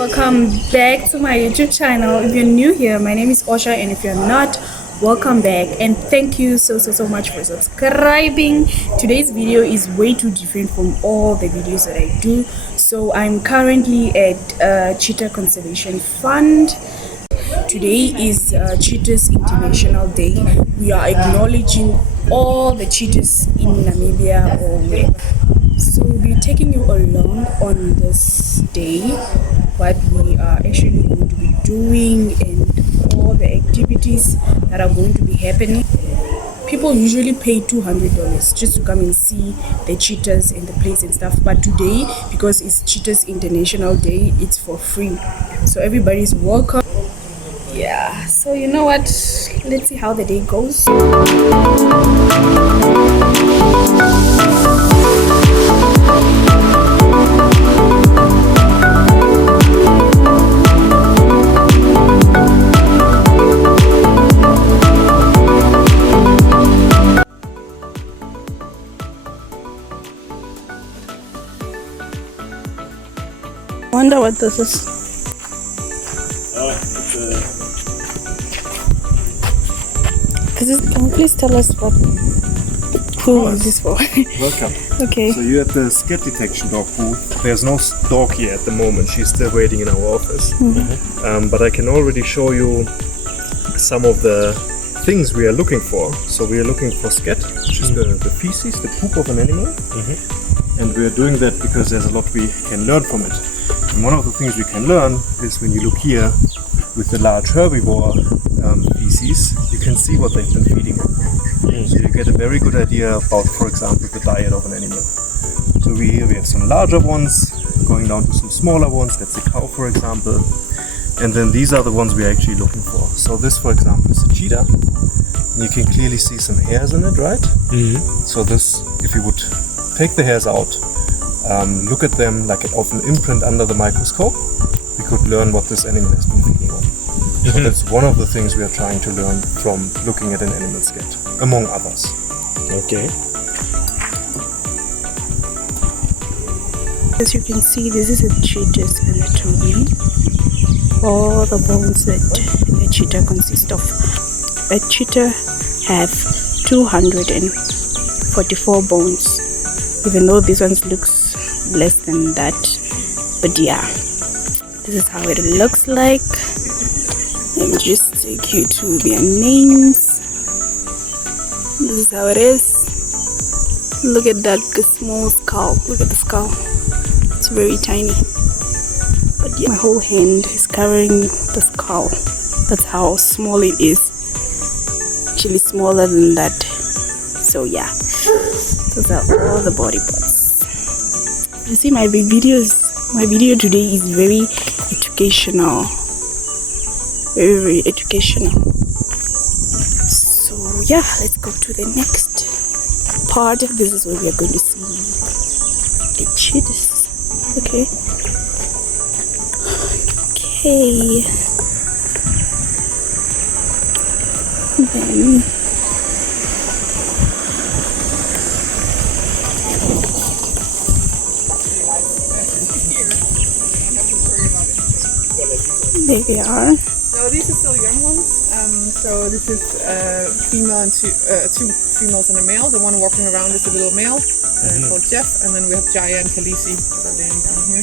Welcome back to my YouTube channel. If you're new here, my name is Otja, and if you're not, welcome back and thank you so much for subscribing. Today's video is way too different from all the videos that I do. So I'm currently at Cheetah Conservation Fund. Today is Cheetah's International Day. We are acknowledging all the cheetahs in Namibia or where. So we'll be taking you along on this day, what we are actually going to be doing and all the activities that are going to be happening. People usually pay $200 just to come and see the cheetahs and the place and stuff, but today, because it's Cheetah's International Day, it's for free, so everybody's welcome. Yeah, so you know what, let's see how the day goes. I wonder what this is. Can you please tell us who is this for? Welcome. Okay. So you're at the scat detection dog booth. There's no dog here at the moment. She's still waiting in our office. But I can already show you some of the things we are looking for. So we are looking for scat, which is the feces, the poop of an animal. And we are doing that because there's a lot we can learn from it. And one of the things we can learn is when you look here with the large herbivore feces, you can see what they've been feeding on. So you get a very good idea about, for example, the diet of an animal. So we have some larger ones going down to some smaller ones. That's a cow, for example. And then these are the ones we're actually looking for. So this, for example, is a cheetah. And you can clearly see some hairs in it, right? So this, if you would take the hairs out, look at them like of an imprint under the microscope, we could learn what this animal has been feeding on. So that's one of the things we are trying to learn from looking at an animal scat, among others. Okay. As you can see, this is a cheetah's anatomy. All the bones that a cheetah consists of. A cheetah have 244 bones, even though this one looks less than that. But yeah, this is how it looks like. Let me just take you to their names. This is how it is. Look at that small skull. Look at the skull. It's very tiny. But yeah, my whole hand is covering the skull. That's how small it is. Actually smaller than that. So yeah, those are all the body parts. You see, my video today is very educational. Very educational. So yeah, let's go to the next part. This is where we are going to see the cheetahs. Okay. Then there we are. No, these are still young ones. So this is female and two females and a male. The one walking around is a little male called Jeff, and then we have Jaya and Khaleesi that are laying down here.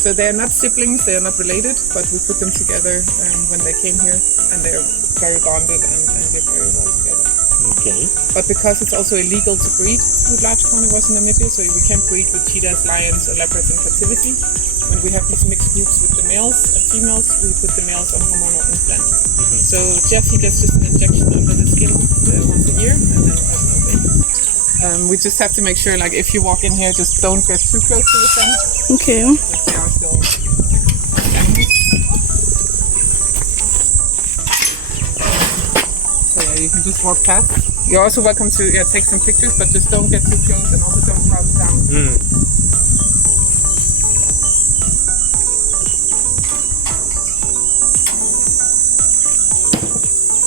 So they are not siblings, they are not related, but we put them together when they came here, and they're very bonded and live very well together. Okay. But because it's also illegal to breed with large carnivores in Namibia, so we can't breed with cheetahs, lions, or leopards in captivity. When we have these mixed groups with the males and females, we put the males on hormonal implant. So Jeff, he gets just an injection under the skin once a year, and then he has no baby. We just have to make sure, like, if you walk in here, just don't get too close to the sun. okay. They are still animals. So yeah, you can just walk past. You're also welcome to take some pictures, but just don't get too close and also don't crouch down.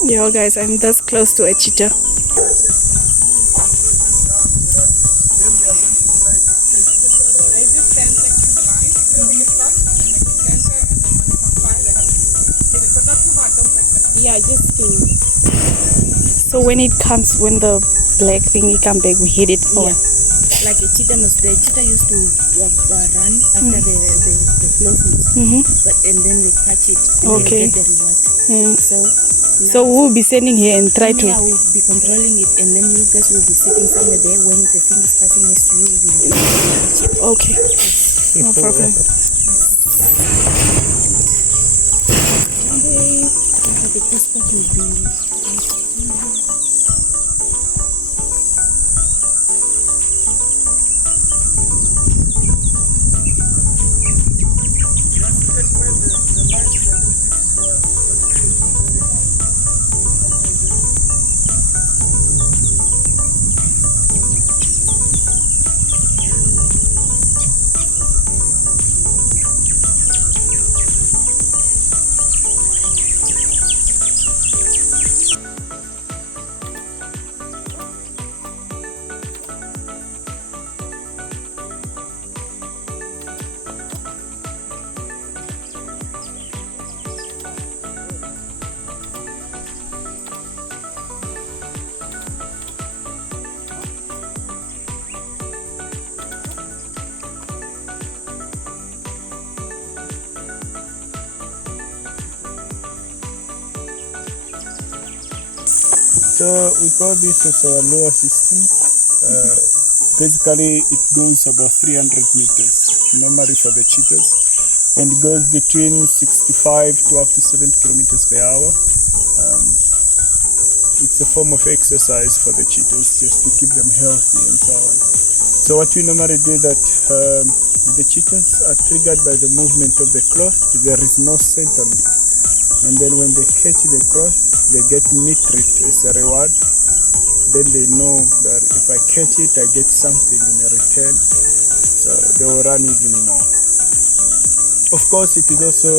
Yo guys, I'm this close to a cheetah. Yeah, just to So when the black thingy come back, we hit it on. Like a cheetah used to run after the clothes, but and then they catch it and Okay. they get the reward. So we'll be standing here and try to. I will be controlling it, and then you guys will be sitting somewhere there. When the thing is passing next to you, you will catch it. Okay. No problem. The first part will be. So we call this as our lower system. Basically, it goes about 300 meters, normally for the cheetahs, and it goes between 65 to up to 70 kilometers per hour. It's a form of exercise for the cheetahs, just to keep them healthy and so on. So what we normally do that the cheetahs are triggered by the movement of the cloth. There is no scent on it. And then when they catch the cloth, they get meat as a reward. Then they know that if I catch it, I get something in return. So they will run even more. Of course, it is also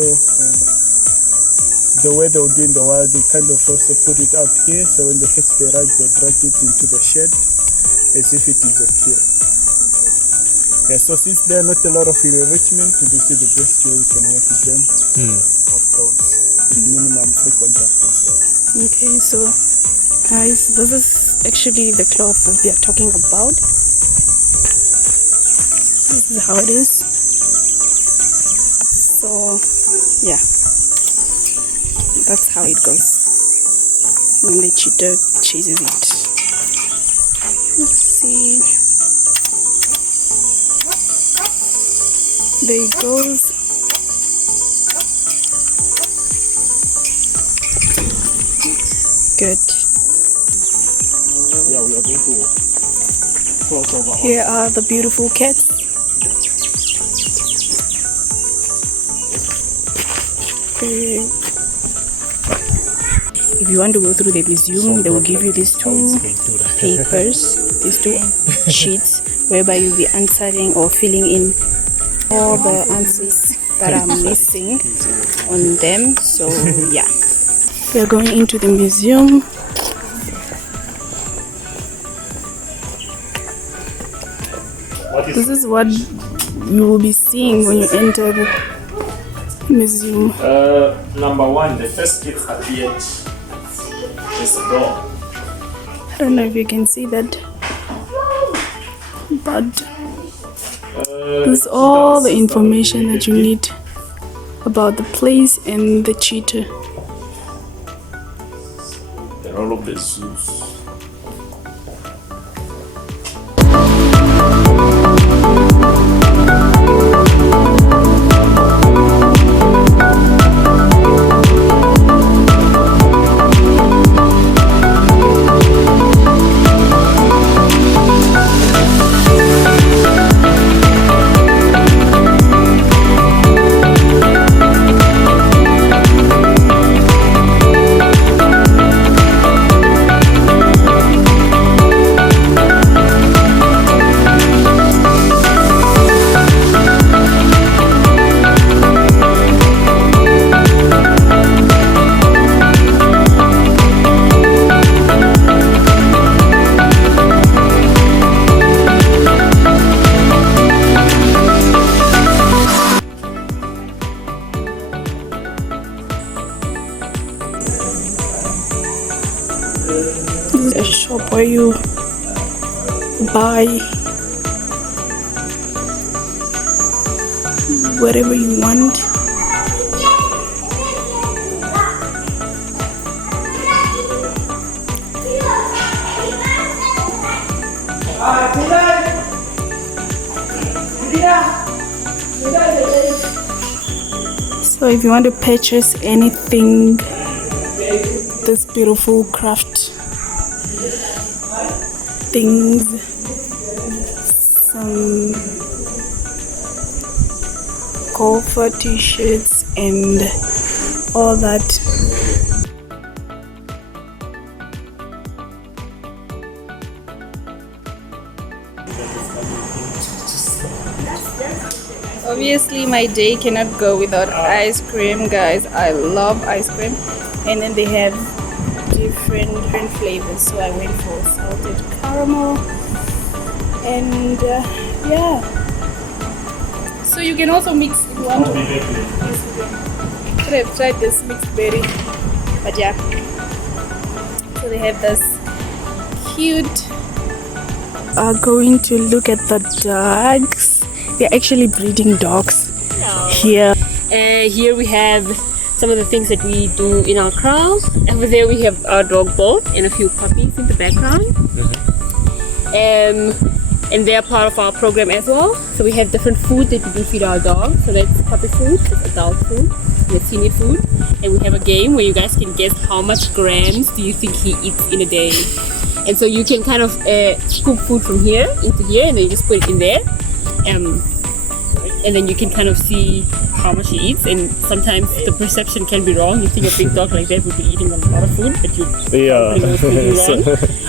the way they will do in the wild. They kind of also put it out here. So when they catch the rat, they'll drag it into the shed as if it is a kill. Yeah, so since there are not a lot of enrichment, this is the best way we can work with them. Of course, with minimum free contact as well. Okay, so guys, this is actually the cloth that we are talking about. This is how it is. So yeah, that's how it goes when the cheetah chases it. Let's see. There it goes. Good. Yeah, we are going to cross over. Here are the beautiful cats. Okay. If you want to go through the museum, they will give you these two papers, these two sheets, whereby you'll be answering or filling in all the answers that are missing on them. So yeah, we are going into the museum. This is what you will be seeing when you enter the museum. Number one, the first gate appeared is the door. I don't know if you can see that, but this is all the information that you need about the place and the cheetah. And all of the zoos. before you buy whatever you want. So if you want to purchase anything, this beautiful craft things, some golfer t-shirts and all that. Obviously my day cannot go without ice cream, guys. I love ice cream, and then they have different flavors, so I went for salted caramel, and yeah, so you can also mix if you want to. Could have tried this mixed berry, but yeah, so they have this cute. Are going to look at the dogs. They're actually breeding dogs here. Here we have some of the things that we do in our kraal. Over there we have our dog bowl and a few puppies in the background. And they are part of our program as well. So we have different food that we do feed our dogs. So that's puppy food, that's adult food, that's senior food. And we have a game where you guys can guess how much grams do you think he eats in a day. And so you can kind of scoop food from here into here, and then you just put it in there. And then you can kind of see how much he eats, and sometimes the perception can be wrong. You think a big dog like that would be eating a lot of food, but you probably wrong.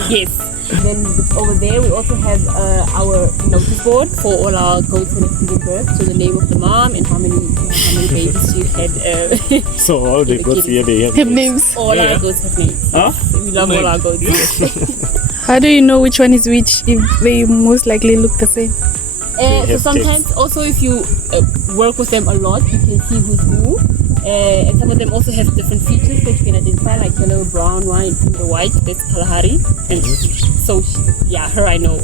Yes. Then over there we also have our notice board for all our goats that have given birth. So the name of the mom and how many babies you had. So all the goats here, they Have names. All our goats have names. Huh? We love all our goats. How do you know which one is which if they most likely look the same? So sometimes also if you work with them a lot, you can see who's who. And some of them also have different features that you can identify, like yellow, brown, white, and the white. That's Kalahari. And so, yeah, her I know.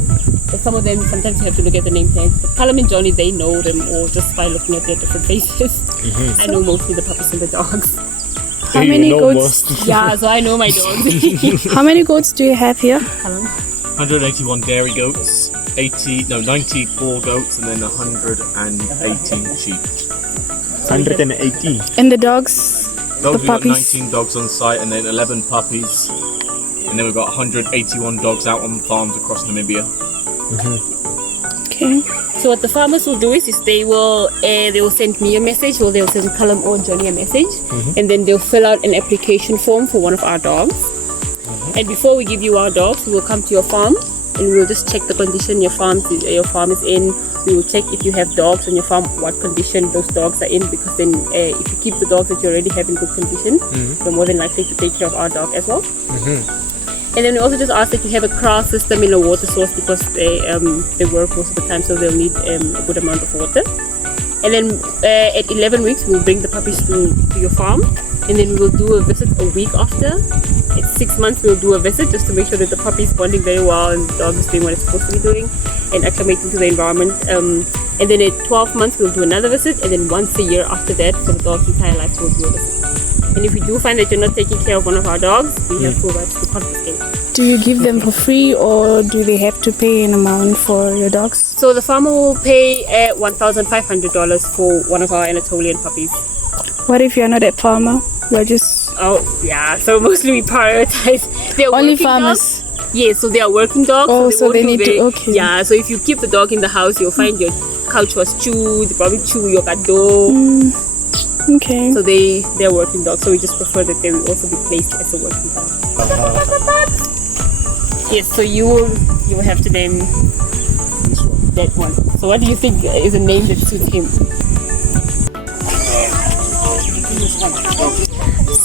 But some of them, sometimes you have to look at the name tags. But Callum and Johnny, they know them all just by looking at their different faces. I know mostly the puppies and the dogs. How many goats? Yeah, so I know my dogs. How many goats do you have here? Callum? 181 dairy goats, 94 goats, and then 118 sheep. 180. And the dogs? Dogs, we've got puppies? 19 dogs on site, and then 11 puppies. And then we've got 181 dogs out on farms across Namibia. Okay. So what the farmers will do is they will send me a message, or they'll send Callum or Johnny a message, and then they'll fill out an application form for one of our dogs. And before we give you our dogs, we will come to your farm and we will just check the condition your farm is in. We will check if you have dogs on your farm, what condition those dogs are in, because then if you keep the dogs that you already have in good condition, you're more than likely to take care of our dog as well. And then we also just ask that you have a kraal system in a water source, because they work most of the time, so they'll need a good amount of water. And then at 11 weeks, we'll bring the puppies to your farm, and then we will do a visit a week after. At 6 months, we'll do a visit just to make sure that the puppy is bonding very well and the dog is doing what it's supposed to be doing and acclimating to the environment. And then at 12 months, we'll do another visit, and then once a year after that, for the dog's entire life, we'll do a visit. And if we do find that you're not taking care of one of our dogs, we have full rights to confiscate. Do you give them for free, or do they have to pay an amount for your dogs? So the farmer will pay $1,500 for one of our Anatolian puppies. What if you're not a farmer? You're just... Oh, yeah. So mostly we prioritize their Only working farmers? Dogs. Yeah, so they are working dogs. Oh, so won't they do need to... Okay. Yeah, so if you keep the dog in the house, you'll find your couch was chewed. They probably chew your gado. Okay. So they're working dogs. So we just prefer that they will also be placed as a working dog. Yes, so you will have to name that one. So what do you think is a name that suits him?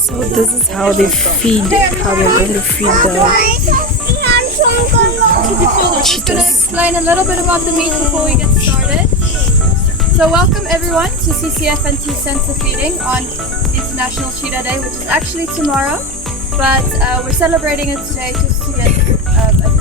So this is how they feed, how they're going to feed the Just going to explain a little bit about the meet before we get started. So welcome everyone to CCFNT Center Feeding on International Cheetah Day, which is actually tomorrow, but we're celebrating it today just to get as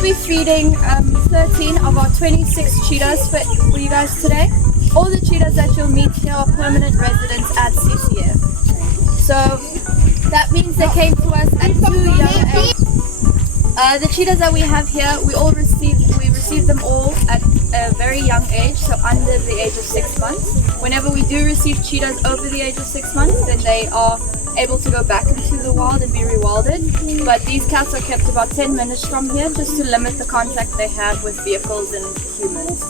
will be feeding 13 of our 26 cheetahs for you guys today. All the cheetahs that you'll meet here are permanent residents at CCF. So that means they came to us at 2 young age. The cheetahs that we have here, we received them all at a very young age, so under the age of 6 months. Whenever we do receive cheetahs over the age of 6 months, then they are able to go back into the wild and be rewilded. But these cats are kept about 10 minutes from here just to limit the contact they have with vehicles and humans.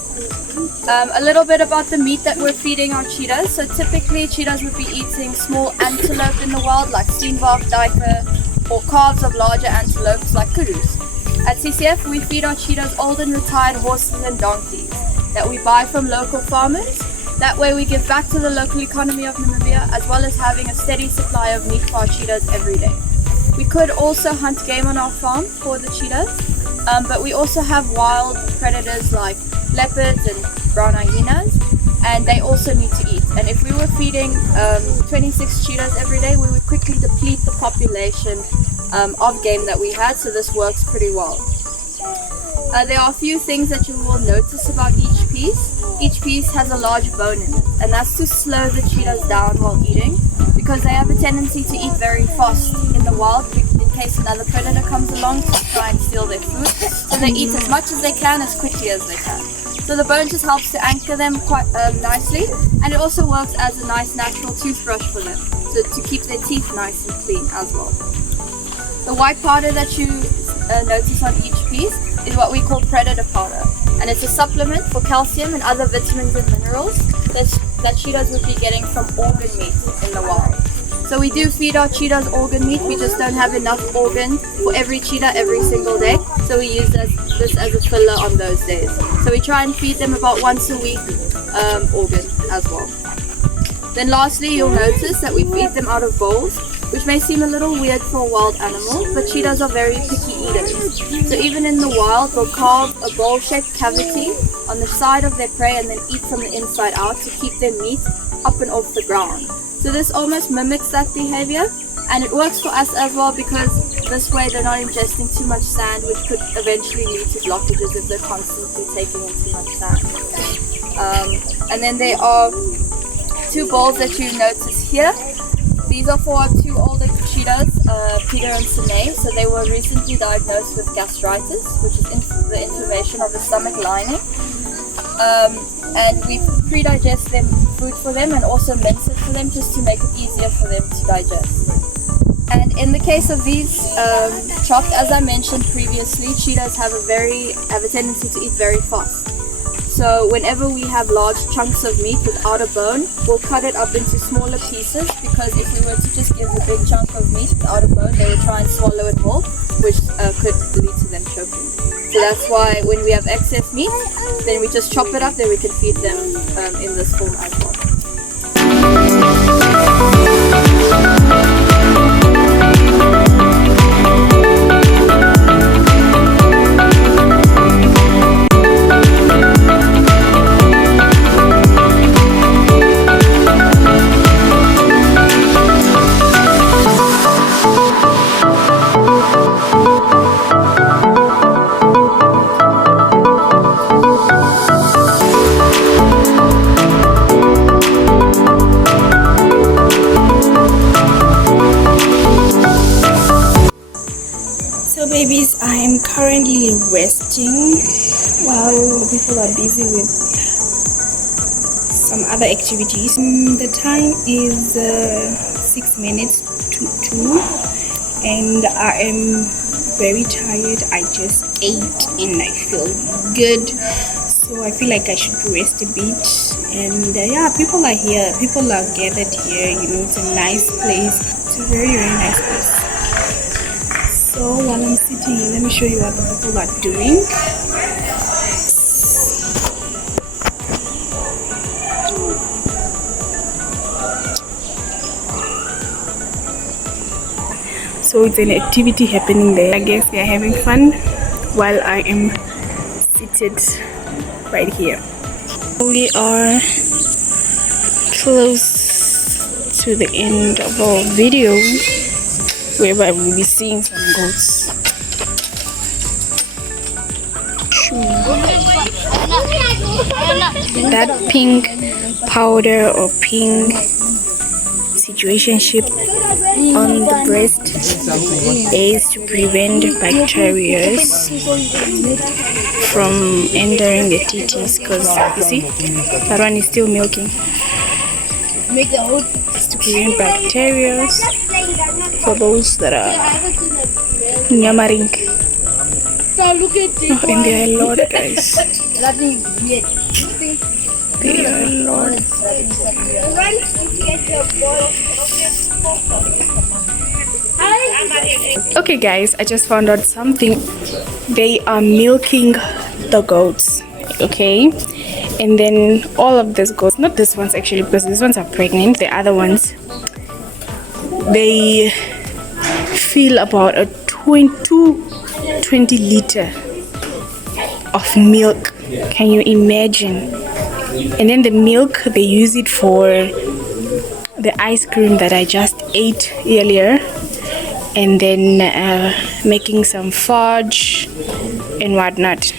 A little bit about the meat that we're feeding our cheetahs. So typically cheetahs would be eating small antelope in the wild like steenbok, duiker, or calves of larger antelopes like kurus. At CCF we feed our cheetahs old and retired horses and donkeys that we buy from local farmers. That way we give back to the local economy of Namibia, as well as having a steady supply of meat for our cheetahs every day. We could also hunt game on our farm for the cheetahs, but we also have wild predators like leopards and brown hyenas, and they also need to eat. And if we were feeding 26 cheetahs every day, we would quickly deplete the population of game that we had, so this works pretty well. There are a few things that you will notice about each piece. Each piece has a large bone in it, and that's to slow the cheetahs down while eating, because they have a tendency to eat very fast in the wild in case another predator comes along to try and steal their food. So they eat as much as they can, as quickly as they can. So the bone just helps to anchor them quite nicely, and it also works as a nice natural toothbrush for them, to keep their teeth nice and clean as well. The white powder that you notice on each piece is what we call predator powder, and it's a supplement for calcium and other vitamins and minerals that cheetahs would be getting from organ meat in the wild. So we do feed our cheetahs organ meat, we just don't have enough organ for every cheetah every single day, so we use this as a filler on those days. So we try and feed them about once a week organ as well. Then lastly, you'll notice that we feed them out of bowls, which may seem a little weird for a wild animal, but cheetahs are very picky eaters. So even in the wild, they'll carve a bowl-shaped cavity on the side of their prey and then eat from the inside out to keep their meat up and off the ground. So this almost mimics that behavior, and it works for us as well, because this way they're not ingesting too much sand, which could eventually lead to blockages if they're constantly taking in too much sand. And then there are two bowls that you notice here. These are for our two older cheetahs, Peter and Sine. So they were recently diagnosed with gastritis, which is the inflammation of the stomach lining. And we pre-digest them food for them and also mince it for them just to make it easier for them to digest. And in the case of these chopped, as I mentioned previously, cheetahs have a tendency to eat very fast. So whenever we have large chunks of meat without a bone, we'll cut it up into smaller pieces, because if we were to just give a big chunk of meat without a bone, they would try and swallow it whole, which could lead to them choking. So that's why when we have excess meat, then we just chop it up, then we can feed them in this form as well. Babies, I am currently resting while people are busy with some other activities. The time is 6 minutes to 2 and I am very tired. I just ate and I feel good, so I feel like I should rest a bit. And yeah, people are here, people are gathered here, you know, it's a nice place, it's a very nice place. So while I'm sitting here, let me show you what the people are doing. So it's an activity happening there. I guess they're having fun while I am seated right here. We are close to the end of our video, whereby we'll be seeing some goats. That pink powder or pink situationship on the breast is to prevent bacteria from entering the titties, because you see that one is still milking. It's to prevent bacteria for those that are nyamaring. Oh, and they are a lot, guys. They are a lot. Okay guys, I just found out something. They are milking the goats, okay? And then all of these goats, not this ones actually, because these ones are pregnant, the other ones, they feel about a 20 liter of milk. Can you imagine? And then the milk, they use it for the ice cream that I just ate earlier, and then making some fudge and whatnot.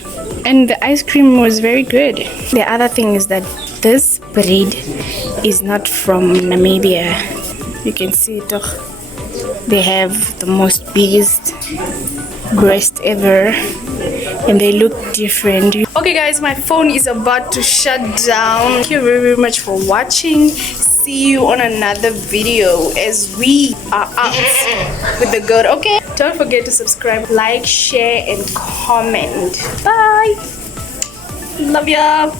And the ice cream was very good. The other thing is that this breed is not from Namibia. You can see it. They have the most biggest breast ever, and they look different. Okay guys, my phone is about to shut down. Thank you very much for watching. See you on another video as we are out with the goat. Okay, don't forget to subscribe, like, share and comment. Bye. Love ya.